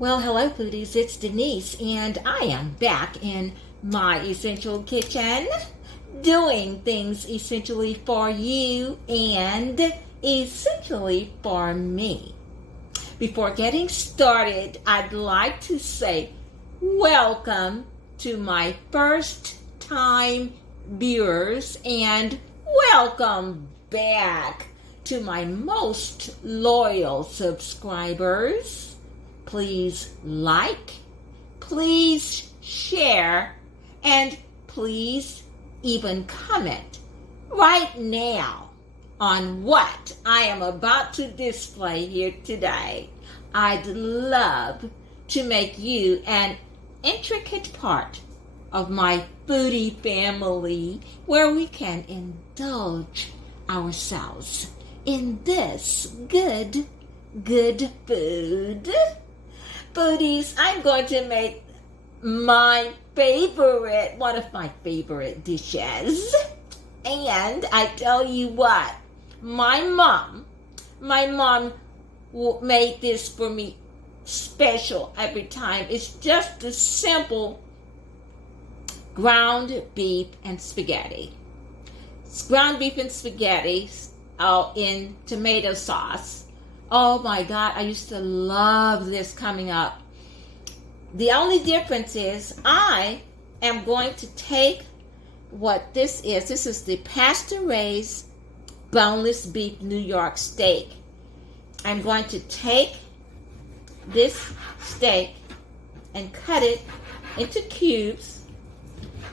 Well, hello, foodies. It's Denise, and I am back in my essential kitchen doing things essentially for you and essentially for me. Before getting started, I'd like to say welcome to my first time viewers and welcome back to my most loyal subscribers. Please like, please share, and please even comment right now on what I am about to display here today. I'd love to make you an intricate part of my foodie family where we can indulge ourselves in this good food. Foodies, I'm going to make one of my favorite dishes. And I tell you what, my mom made this for me special every time. It's just a simple ground beef and spaghetti. It's ground beef and spaghetti in tomato sauce. Oh my God, I used to love this coming up. The only difference is I am going to take what this is. This is the pasture-raised boneless beef New York steak. I'm going to take this steak and cut it into cubes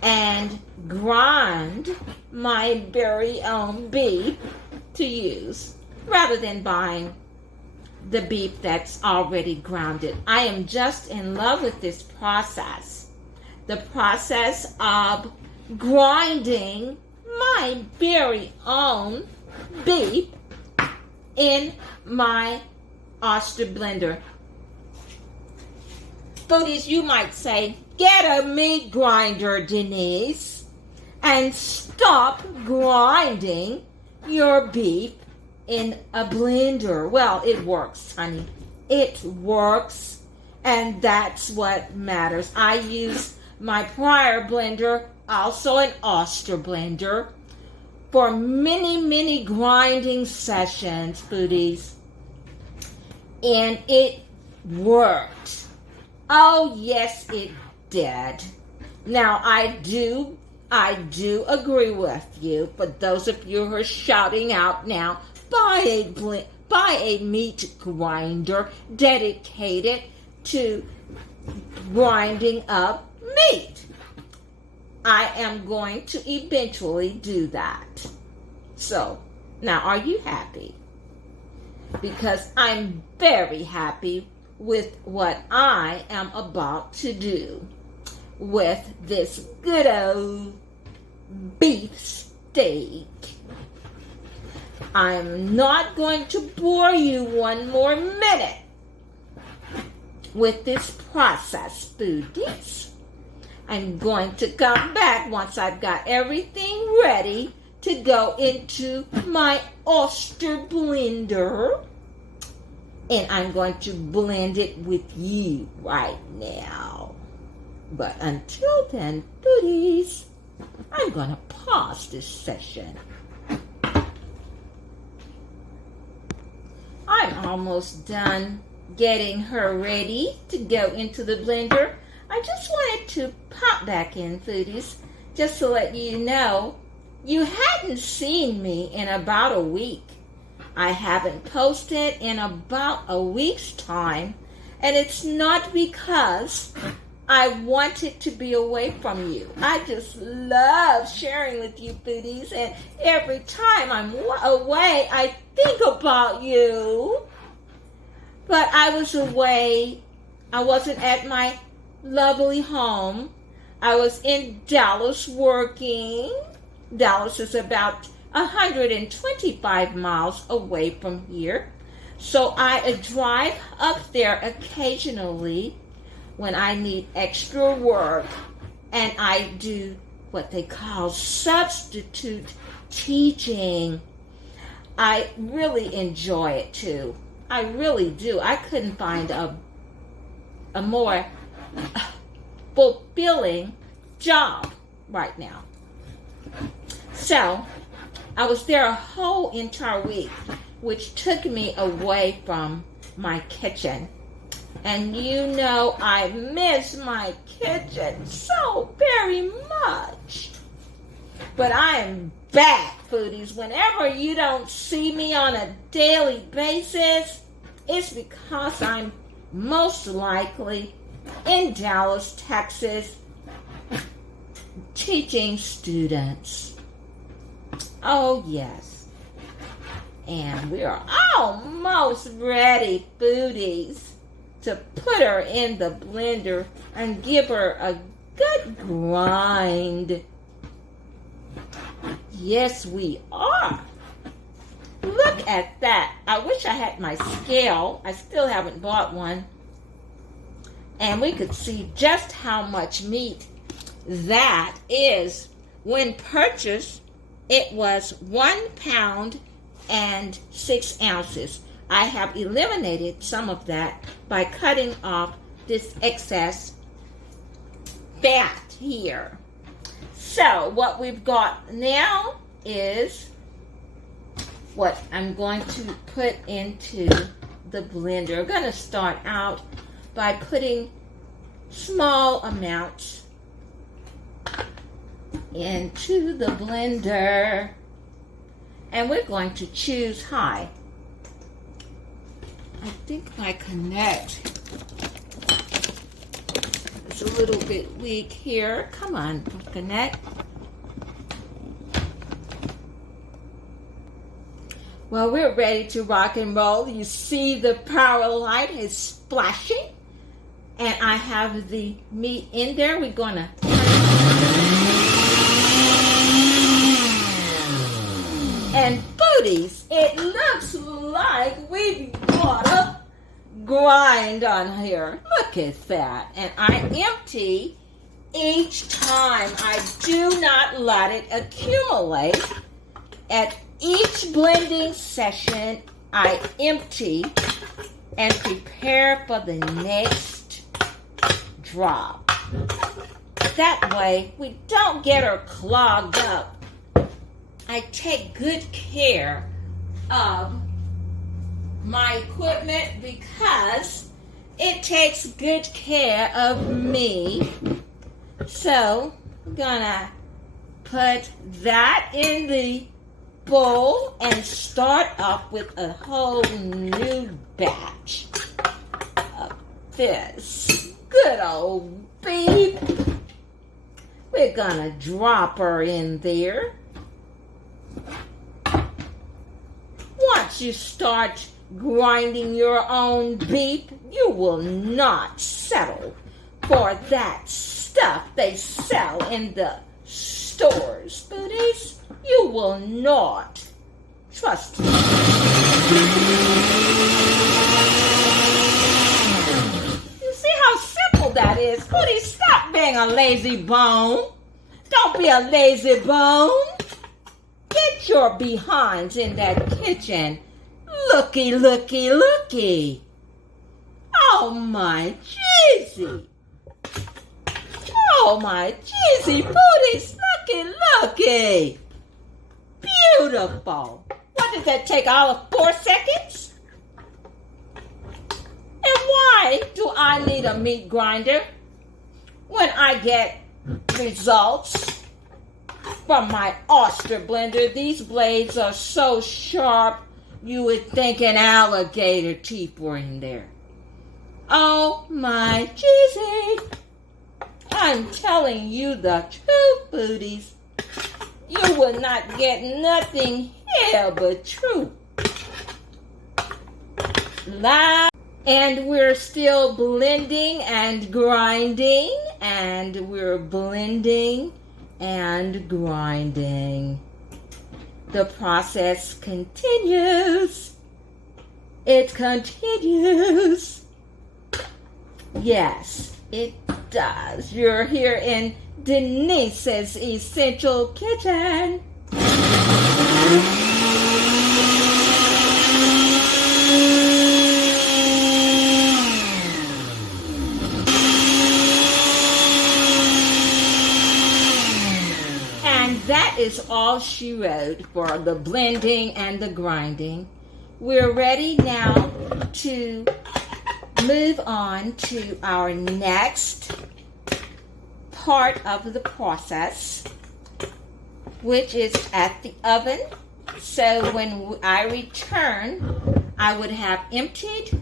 and grind my very own beef to use rather than buying the beef that's already grounded. I am just in love with this process. The process of grinding my very own beef in my Oster blender. Foodies, you might say, get a meat grinder, Denise, and stop grinding your beef in a blender. Well, it works, honey. It works, and that's what matters. I use my prior blender, also an Oster blender, for many grinding sessions, foodies, and it worked. Oh, yes, it did. Now, I do agree with you, but those of you who are shouting out now, buy a meat grinder dedicated to grinding up meat. I am going to eventually do that. So, now are you happy? Because I'm very happy with what I am about to do with this good old beef steak. I'm not going to bore you one more minute with this process, foodies. I'm going to come back once I've got everything ready to go into my Oster blender. And I'm going to blend it with you right now. But until then, foodies, I'm going to pause this session. I'm almost done getting her ready to go into the blender. I just wanted to pop back in, foodies, just to let you know you hadn't seen me in about a week. I haven't posted in about a week's time, and it's not because I wanted to be away from you. I just love sharing with you, foodies, and every time I'm away, I think about you. But I was away. I wasn't at my lovely home. I was in Dallas working. Dallas is about 125 miles away from here. So I drive up there occasionally when I need extra work, and I do what they call substitute teaching. I really enjoy it too. I really do. I couldn't find a a more fulfilling job right now. So I was there a whole entire week, which took me away from my kitchen. And you know I miss my kitchen so very much. But I am back, foodies. Whenever you don't see me on a daily basis, it's because I'm most likely in Dallas, Texas, teaching students. Oh, yes. And we are almost ready, foodies, to put her in the blender and give her a good grind. Yes, we are. Look at that. I wish I had my scale. I still haven't bought one. And we could see just how much meat that is. When purchased, it was 1 pound and 6 ounces. I have eliminated some of that by cutting off this excess fat here. So what we've got now is what I'm going to put into the blender. I'm going to start out by putting small amounts into the blender. And we're going to choose high. I think my connect is a little bit weak here. Come on, connect. Well, we're ready to rock and roll. You see the power light is splashing. And I have the meat in there. We're going to and foodies, it looks like we've got a grind on here. Look at that. And I empty each time. I do not let it accumulate. At each blending session, I empty and prepare for the next drop. That way, we don't get her clogged up. I take good care of my equipment because it takes good care of me. So, I'm gonna put that in the bowl and start off with a whole new batch of this good old beef. We're gonna drop her in there. Once you start grinding your own beef, you will not settle for that stuff they sell in the stores, foodies. You will not. Trust me. You see how simple that is? Foodies, stop being a lazy bone. Don't be a lazy bone. Get your behinds in that kitchen. Looky, looky, looky. Oh, my cheesy. Oh, my cheesy foodies. Looky, looky. Beautiful. What did that take, all of 4 seconds? And why do I need a meat grinder when I get results from my oyster blender? These blades are so sharp, you would think an alligator teeth were in there. Oh, my cheesy. I'm telling you the truth, foodies. You will not get nothing here but truth. Live. And we're still blending and grinding, and we're blending and grinding. The process continues. It continues. Yes, it does. You're here in Denise's Essential Kitchen. that is all she wrote for the blending and the grinding. We're ready now to move on to our next part of the process, which is at the oven. So when I return, I would have emptied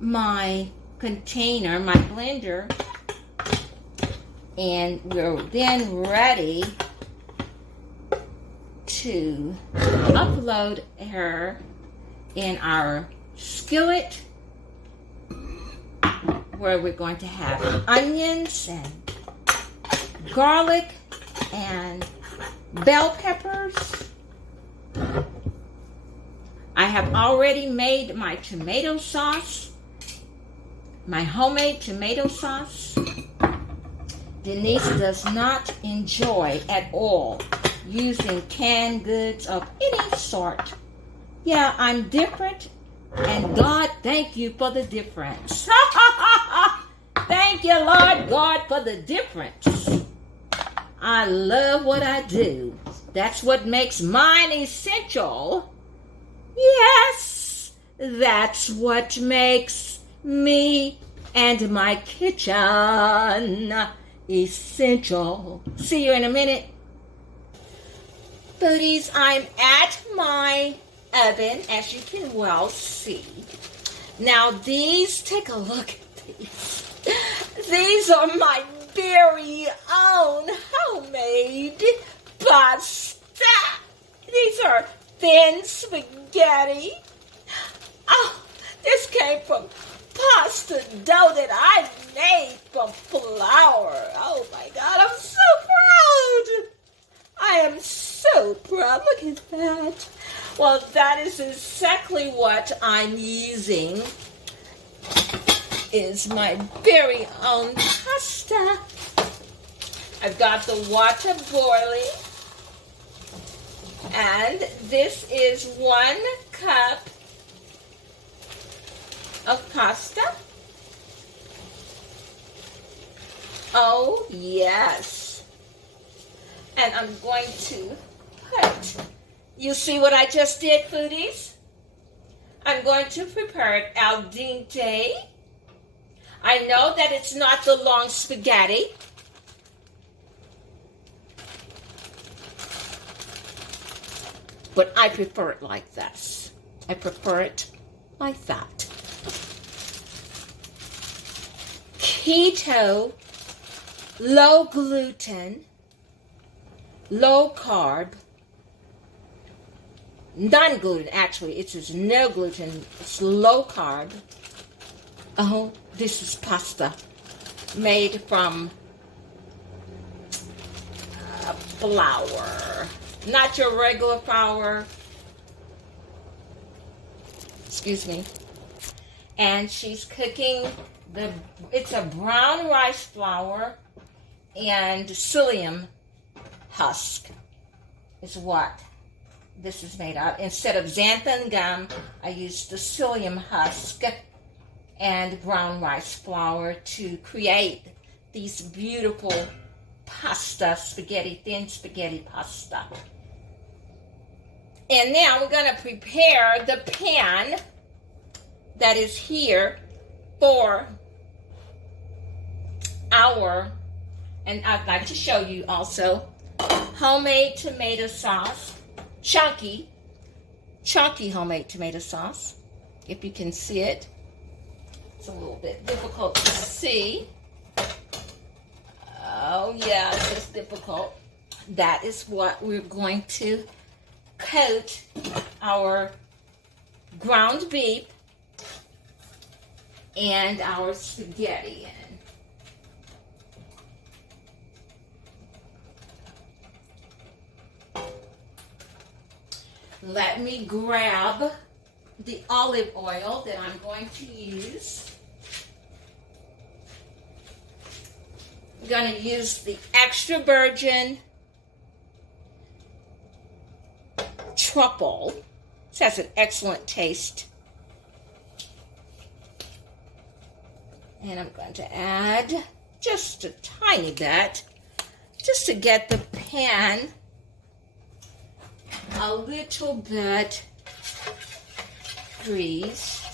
my container, my blender, and we're then ready to upload her in our skillet, where we're going to have onions and garlic and bell peppers. I have already made my tomato sauce, my homemade tomato sauce. Denise does not enjoy at all using canned goods of any sort. Yeah, I'm different, and God, thank you for the difference. Thank you, Lord God, for the difference. I love what I do. That's what makes mine essential. Yes, that's what makes me and my kitchen essential. See you in a minute. Foodies, I'm at my oven, as you can well see. Now these, take a look at these. These are my very own homemade pasta. These are thin spaghetti. Oh, this came from pasta dough that I made from flour. Oh my God, I'm so proud. I am so proud. Look at that. Well, that is exactly what I'm using, is my very own pasta. I've got the water boiling, and this is 1 cup of pasta. Oh, yes. And I'm going to put, you see what I just did, foodies? I'm going to prepare it al dente. I know that it's not the long spaghetti. But I prefer it like this. I prefer it like that. Keto, low gluten, low carb, non-gluten actually, it says no gluten, it's low carb. Oh, this is pasta made from flour, not your regular flour, excuse me. And she's cooking it's a brown rice flour and psyllium husk is what this is made of. Instead of xanthan gum, I used the psyllium husk and brown rice flour to create these beautiful pasta, spaghetti, thin spaghetti pasta. And now we're going to prepare the pan that is here for our, and I'd like to show you also, homemade tomato sauce, chunky homemade tomato sauce, if you can see it. It's a little bit difficult to see. Oh yeah, it's difficult. That is what we're going to coat our ground beef and our spaghetti in. Let me grab the olive oil that I'm going to use. I'm going to use the extra virgin truffle. This has an excellent taste. And I'm going to add just a tiny bit just to get the pan a little bit greased.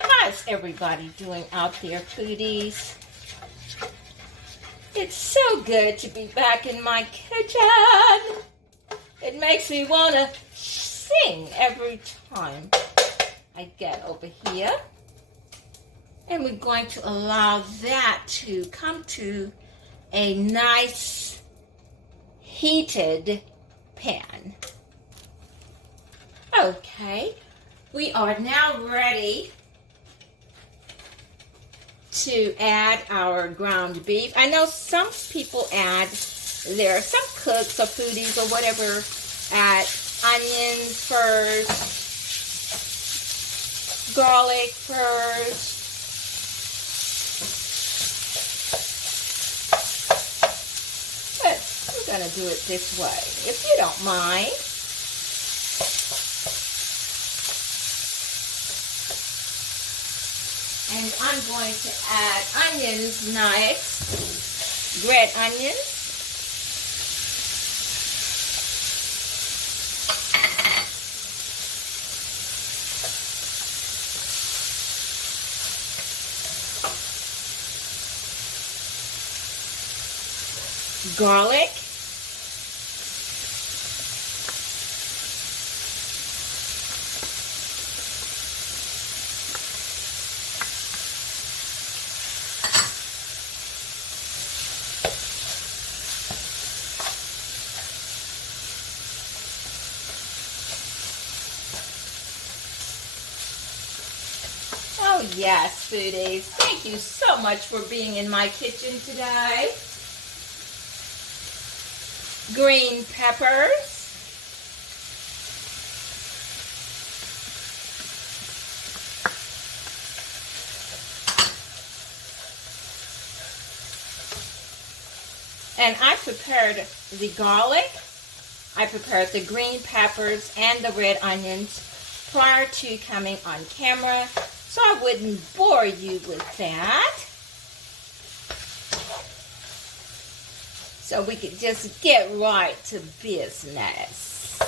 How's everybody doing out there, foodies? It's so good to be back in my kitchen. It makes me want to sing every time I get over here. And we're going to allow that to come to a nice heated pan. Okay, we are now ready to add our ground beef. I know some people add, there are some cooks or foodies or whatever, add onions first, garlic first, but I'm gonna do it this way, if you don't mind. And I'm going to add onions next, red onions. Garlic. Oh yes, foodies. Thank you so much for being in my kitchen today. Green peppers. And I prepared the garlic, I prepared the green peppers and the red onions prior to coming on camera, so I wouldn't bore you with that. So we could just get right to business.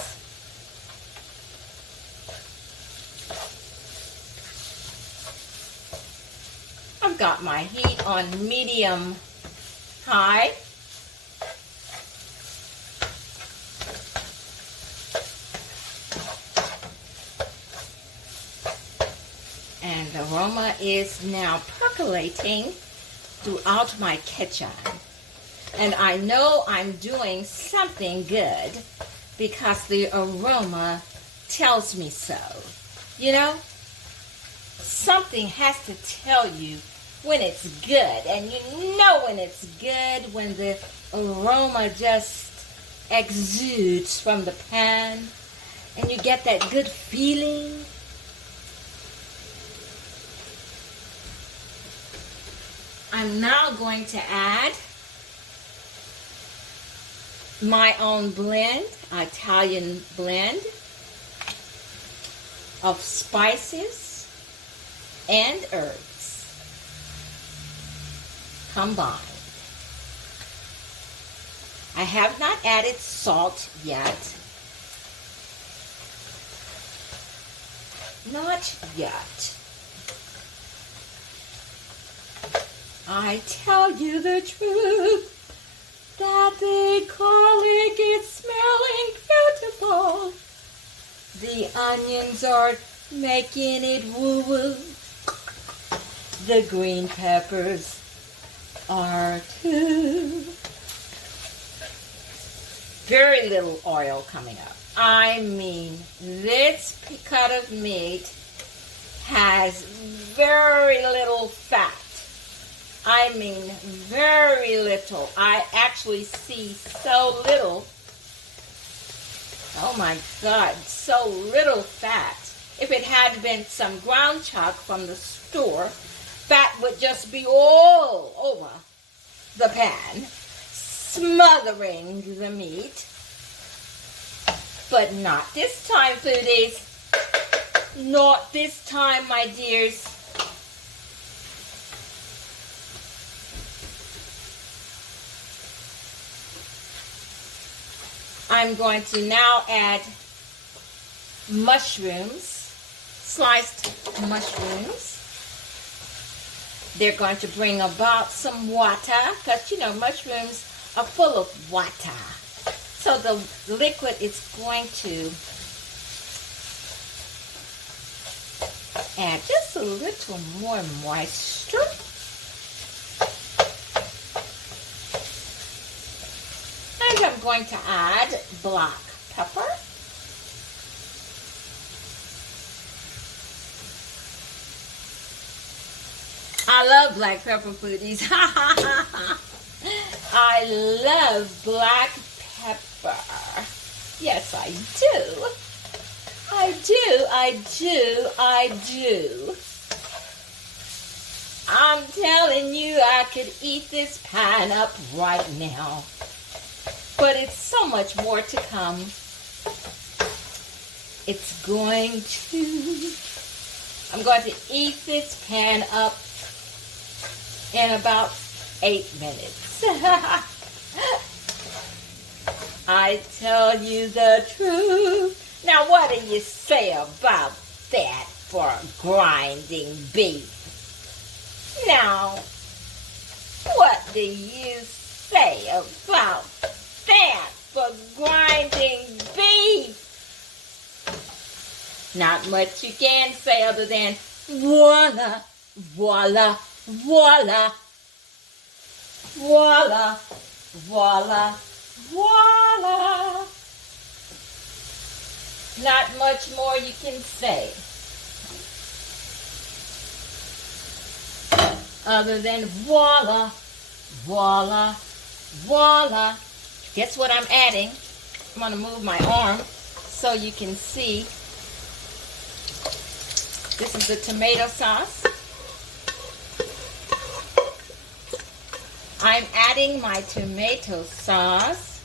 I've got my heat on medium high. And the aroma is now percolating throughout my kitchen. And I know I'm doing something good because the aroma tells me so. You know, something has to tell you when it's good. And you know when it's good when the aroma just exudes from the pan and you get that good feeling. I'm now going to add my own blend, Italian blend of spices and herbs combined. I have not added salt yet. Not yet. I tell you the truth, that the garlic is smelling beautiful. The onions are making it woo-woo. The green peppers are too. Very little oil coming up. I mean, this cut of meat has very little fat. I mean, very little. I actually see so little. Oh my God, so little fat. If it had been some ground chuck from the store, fat would just be all over the pan, smothering the meat. But not this time, foodies. Not this time, my dears. I'm going to now add mushrooms, sliced mushrooms. They're going to bring about some water, because, you know, mushrooms are full of water. So the liquid is going to add just a little more moisture. And I'm going to add black pepper. I love black pepper, foodies. I love black pepper. Yes, I do. I do. I'm telling you, I could eat this pan up right now. But it's so much more to come. I'm going to eat this pan up in about 8 minutes. I tell you the truth. Now, what do you say about that for grinding beef? Now, what do you say about that for grinding beef? Not much you can say other than voila, voila, voila, voila, voila, voila. Not much more you can say other than voila, voila, voila. Guess what I'm adding? I'm going to move my arm so you can see. This is the tomato sauce. I'm adding my tomato sauce.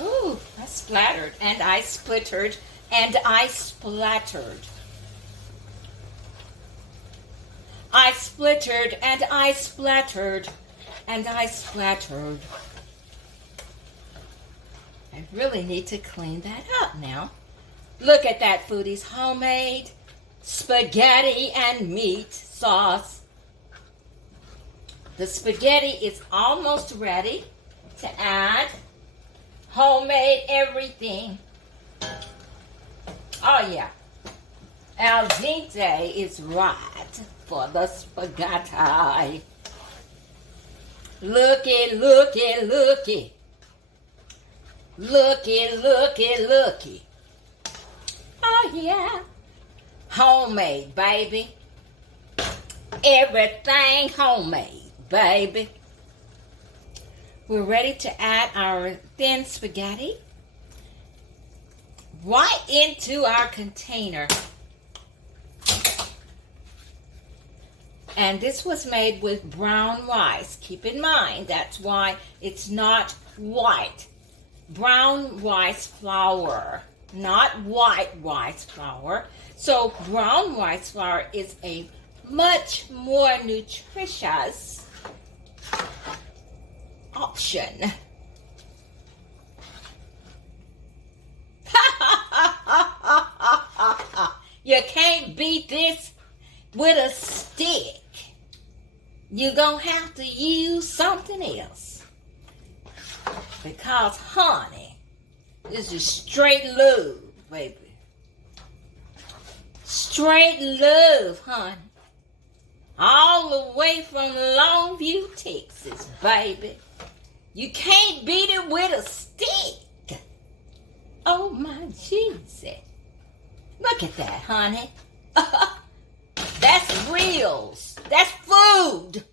Ooh, I splattered and I splittered and I splattered. I splittered and I splattered and I splattered. I really need to clean that up now. Look at that, foodies. Homemade spaghetti and meat sauce. The spaghetti is almost ready to add. Homemade everything. Oh yeah. Al dente is right for the spaghetti. Looky, looky, looky. Looky, looky, looky. Oh yeah. Homemade, baby. Everything homemade, baby. We're ready to add our thin spaghetti right into our container. And this was made with brown rice. Keep in mind, that's why it's not white. Brown rice flour, not white rice flour. So brown rice flour is a much more nutritious option. You can't beat this with a stick. You're going to have to use something else. Because, honey, this is straight love, baby. Straight love, honey. All the way from Longview, Texas, baby. You can't beat it with a stick. Oh, my Jesus. Look at that, honey. That's real. That's food.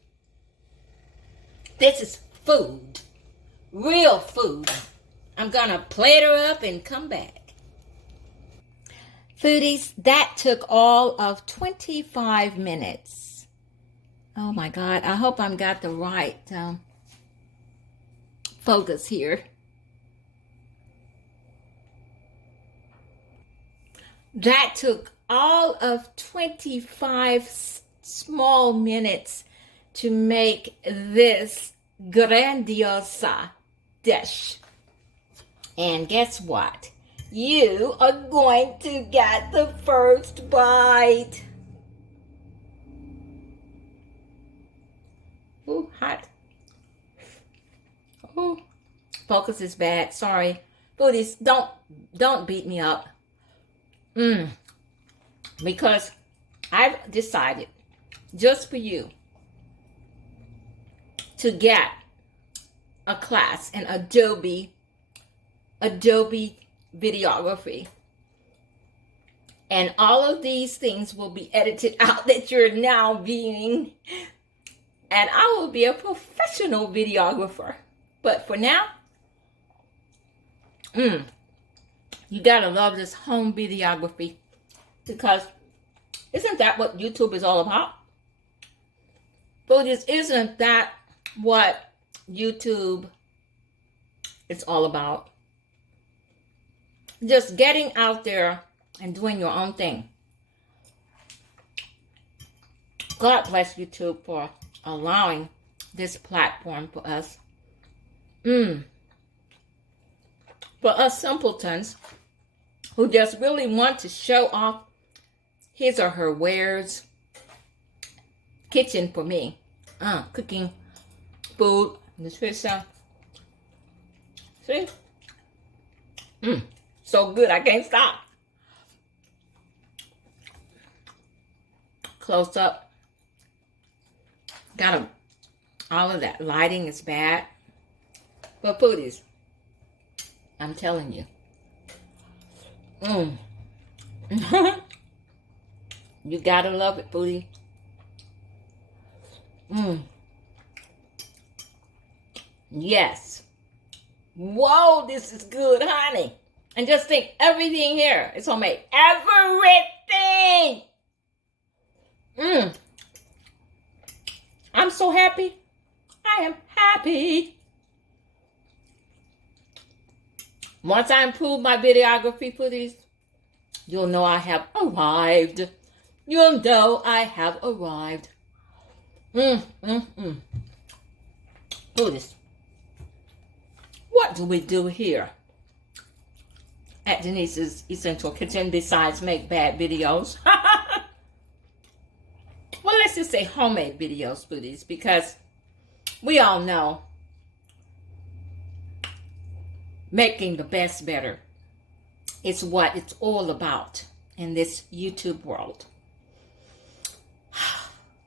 This is food. Real food. I'm going to plate her up and come back. Foodies, that took all of 25 minutes. Oh my God. I hope I've got the right focus here. That took all of 25 small minutes to make this grandiosa dish. And guess what? You are going to get the first bite. Ooh, hot. Ooh, focus is bad. Sorry. Foodies, don't beat me up. Because I've decided just for you to get a class in Adobe videography. And all of these things will be edited out that you're now viewing. And I will be a professional videographer. But for now, you gotta love this home videography, because isn't that what YouTube is all about? But isn't that what YouTube is all about? Just getting out there and doing your own thing. God bless YouTube for allowing this platform for us. For us simpletons who just really want to show off his or her wares. Kitchen for me. Cooking food, nutrition. See? So good, I can't stop. Close up. All of that lighting is bad. But foodies, I'm telling you. You gotta love it, foodie. Yes. Whoa, this is good, honey. And just think, everything here is homemade. Everything. I'm so happy. I am happy. Once I improve my videography for these, you'll know I have arrived. You'll know I have arrived. Do this. What do we do here at Denise's Essential Kitchen besides make bad videos? Well, let's just say homemade videos, foodies, because we all know making the best better is what it's all about in this YouTube world.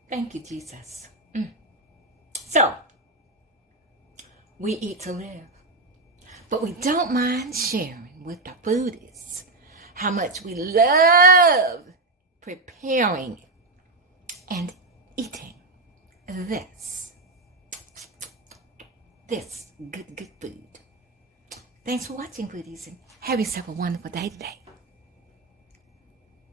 Thank you, Jesus. So, we eat to live, but we don't mind sharing with the foodies how much we love preparing and eating this good food. Thanks for watching, foodies, and have yourself a wonderful day today.